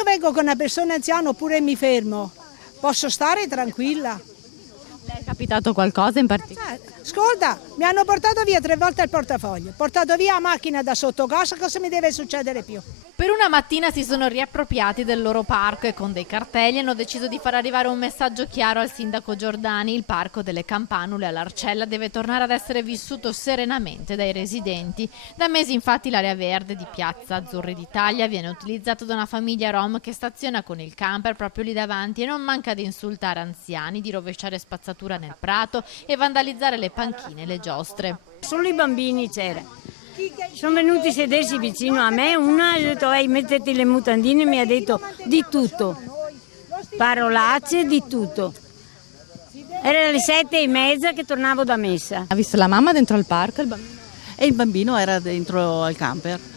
io vengo con una persona anziana oppure mi fermo, posso stare tranquilla. Le è capitato qualcosa in particolare? Ascolta, mi hanno portato via 3 volte il portafoglio, portato via la macchina da sotto casa, cosa mi deve succedere più? Per una mattina si sono riappropriati del loro parco e con dei cartelli hanno deciso di far arrivare un messaggio chiaro al sindaco Giordani. Il parco delle Campanule all'Arcella deve tornare ad essere vissuto serenamente dai residenti. Da mesi infatti l'area verde di Piazza Azzurri d'Italia viene utilizzata da una famiglia rom che staziona con il camper proprio lì davanti e non manca di insultare anziani, di rovesciare spazzatura nel prato e vandalizzare le panchine e le giostre. Solo i bambini c'era. Sono venuti a sedersi vicino a me, una ha detto mettiti le mutandine, mi ha detto di tutto, parolacce, di tutto. Era le 7:30 che tornavo da messa. Ha visto la mamma dentro al parco? E il bambino era dentro al camper.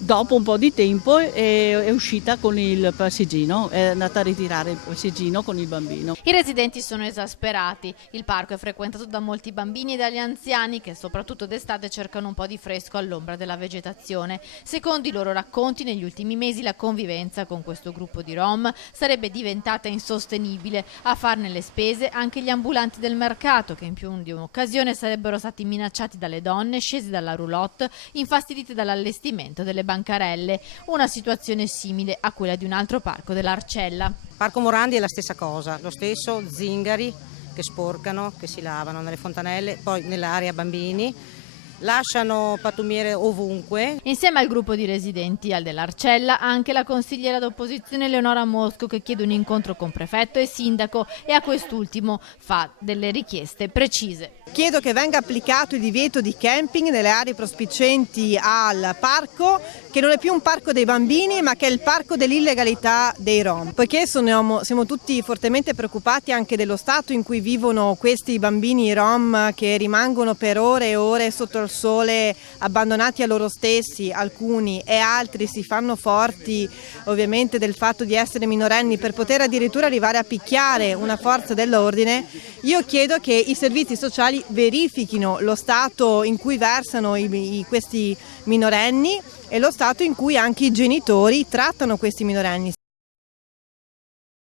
Dopo un po' di tempo è uscita con il passeggino, è andata a ritirare il passeggino con il bambino. I residenti sono esasperati. Il parco è frequentato da molti bambini e dagli anziani che soprattutto d'estate cercano un po' di fresco all'ombra della vegetazione. Secondo i loro racconti, negli ultimi mesi la convivenza con questo gruppo di rom sarebbe diventata insostenibile. A farne le spese anche gli ambulanti del mercato, che in più di un'occasione sarebbero stati minacciati dalle donne scese dalla roulotte, infastidite dall'allestimento delle bancarelle. Una situazione simile a quella di un altro parco dell'Arcella. Parco Morandi è la stessa cosa, lo stesso, zingari che sporcano, che si lavano nelle fontanelle, poi nell'area bambini, lasciano pattumiere ovunque. Insieme al gruppo di residenti al dell'Arcella anche la consigliera d'opposizione Leonora Mosco, che chiede un incontro con prefetto e sindaco e a quest'ultimo fa delle richieste precise. Chiedo che venga applicato il divieto di camping nelle aree prospicienti al parco, che non è più un parco dei bambini ma che è il parco dell'illegalità dei rom, poiché siamo tutti fortemente preoccupati anche dello stato in cui vivono questi bambini rom che rimangono per ore e ore sotto il sole abbandonati a loro stessi, alcuni, e altri si fanno forti ovviamente del fatto di essere minorenni per poter addirittura arrivare a picchiare una forza dell'ordine. Io chiedo che i servizi sociali verifichino lo stato in cui versano questi minorenni e lo stato in cui anche i genitori trattano questi minorenni.